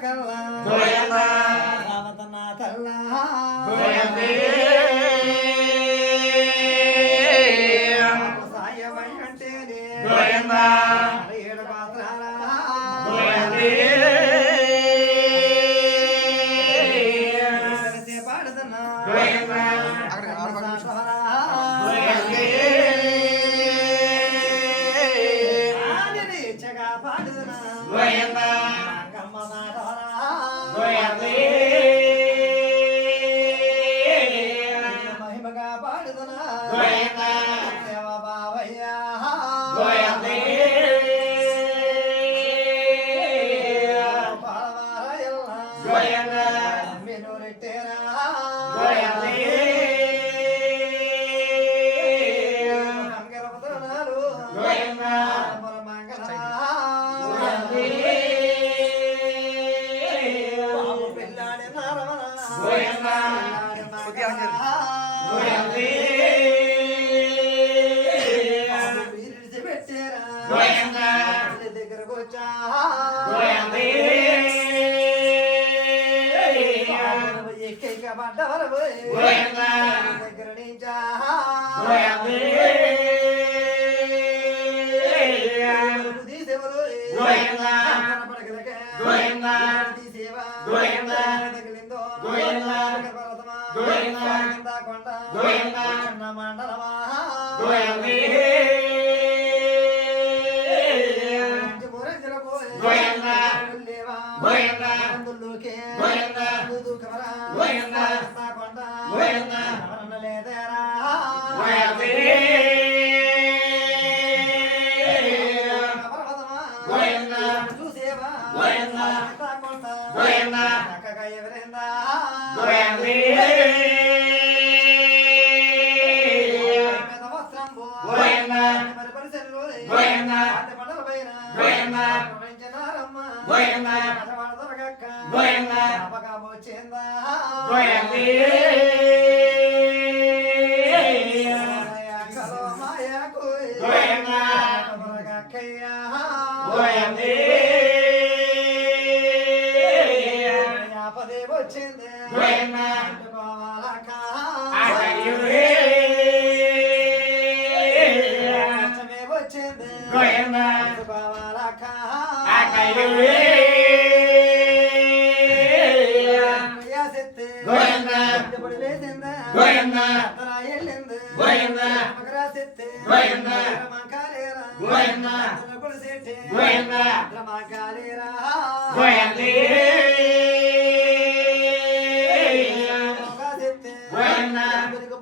కల్లా తల్లా సాయమై అంటేనే ఏడు పాత్రాల పాడుతున్నా మహిమగా పాడుతున్నా దేవ బావయ్యా మెనూరెట్టేరా మంగళపతనాలు దగ్గరకు వచ్చా ఎక్కైక పడ్డవరు దగ్గర నుంచా తీసేవరు తీసేవా తగిలిందో కొండ మండలమా పదే వచ్చింది వచ్చింది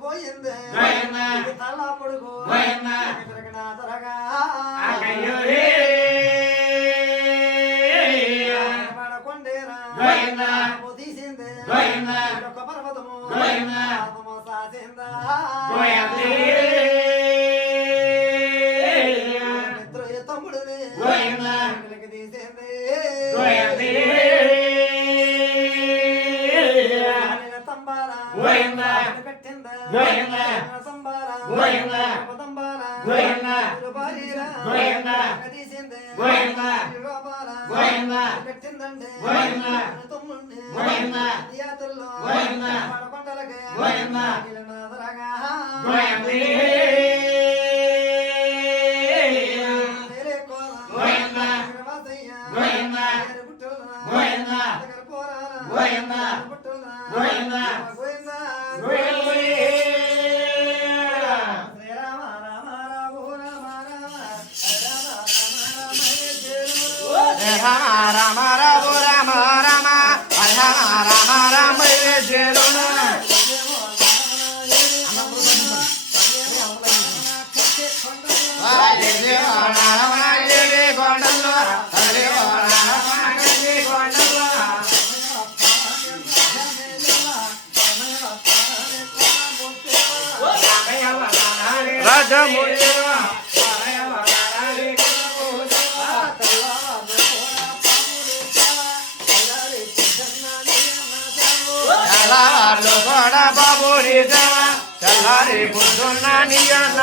పోయింది తల పొడుగు త్వరగా కొండేరా తీసింది ఒక పర్వతము సాసిందా తమ్ముడిని తీసింది తంబారా పెట్టిందా తీసింది పెట్టిందండి తమ్ముడిని యాత్రలో కొండలకి రామ రామ రామ రామ రామ రామ బాబు చల్లారి పుట్టున్నా నీ అన్న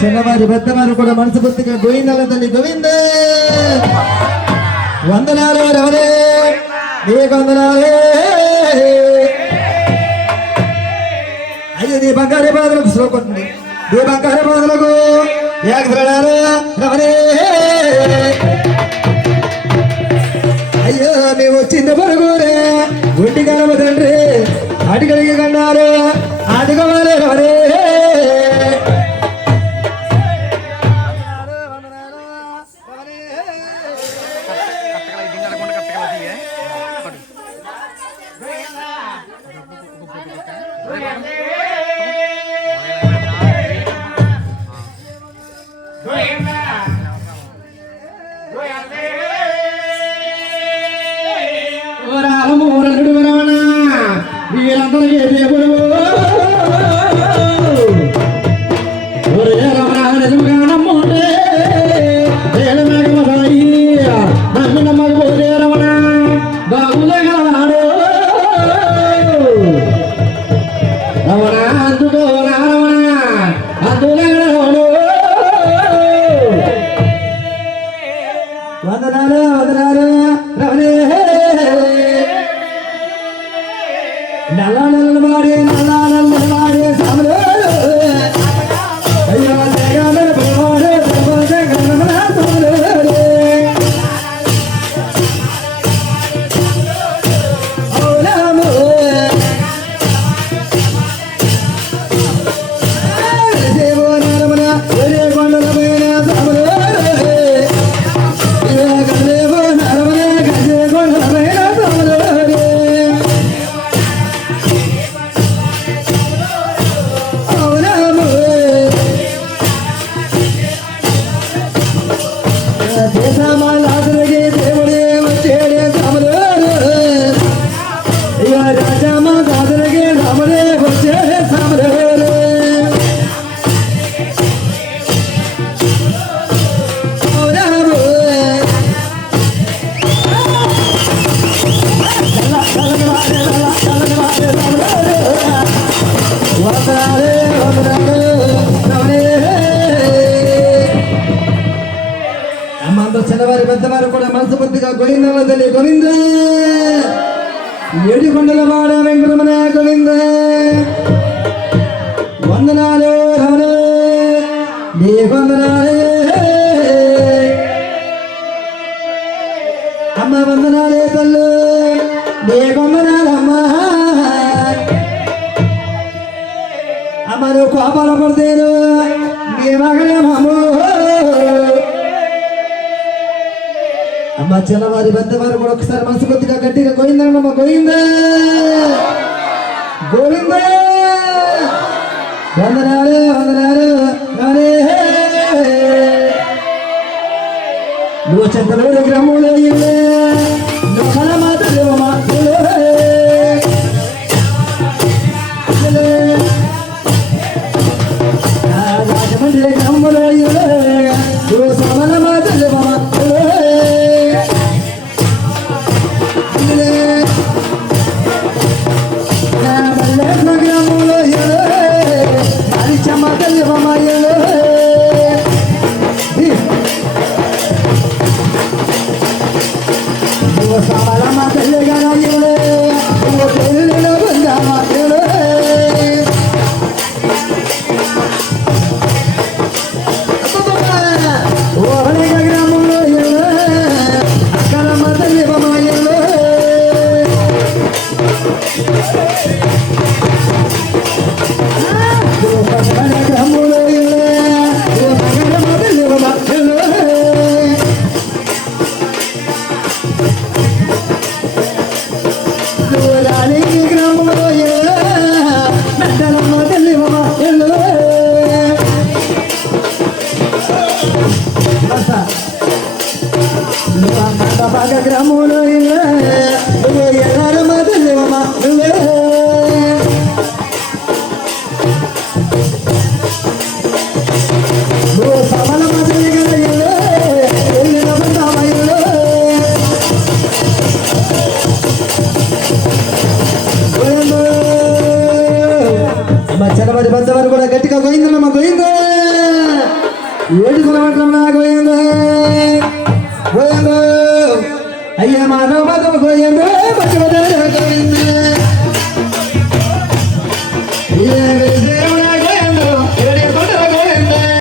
చిన్నవారి పెద్దవారు కూడా మనస్ఫూర్తిగా గోవిందాల తల్లి గోవింద వందనాలు రవరే నీకు వందనాలే బంగారు బాధలకు శ్లోకొట్టింది ఈ బంగారు బాధలకు రమణే అయ్యో మేము వచ్చింది పరుగురే గుంటి కనమ తండ్రి అడిగడిగి కన్నారు అడగవాలి రమణే వందనాలు వందనాలు రమణే నల్ల నల్ల మాడే నల్ల నల్ల మాడే సామలు అయ్యో జగన ప్రమాడే ప్రమాడే గణన సామలు ఓలాము దేవో నరమన ఒరే కొండలమైన సామలు చిన్నవారి పెద్దవారు కూడా మనస్ఫూర్తిగా గోవింద తల్లి గోవింద ఏడుకొండల వాడ వెంకటరమణ గోవింద వందనాలు రమణ నీ వందనాలే అమ్మ వందనాలే తల్లు నీ వందనాలమ్మ అమ్మ నువ్వు కోపాల పడితేను నీ మగనే మామూ అమ్మ చిన్నవారి పెద్దవారు కూడా ఒకసారి మనస్ఫూర్తిగా గట్టిగా గోవిందనమ్మ గోవింద గోవింద వందనాలు వందనాలు నువ్వు చెంతలూరు గ్రామంలో ఇల్లే నువ్వు మాతలు మాతలు రాజమండ్రి గ్రామంలో ఇల్లే నువ్వు సమల మాతలు మాతలు గ్రామంలో హరిచమ్మ తల్లి బొమ్మలు సామలమ్మ తల్లి గణయులే తెలుగులో బంధమాలు ఓహళిగ గ్రామంలో అక్కలమ్మ తల్లి బొమ్మలు గ్రామంలో తల్లి బొమ్మలు గ్రామంలో మెట్టలమ్మ తల్లి బొమ్మలు బాగా గ్రామంలో ఎల్లరమ్మ తల్లి బొమ్మలు సమలమ్మ తల్లి గణయులు ఎల్లిన బంధమయులు చిన్నవారి పెద్దవారు కూడా గట్టిగా గోయిందమ్మా గోయింద ఏడుగుల పట్లమ్మా గోయింద గోయింద అయ్యా మానవ గోయింద గోయింద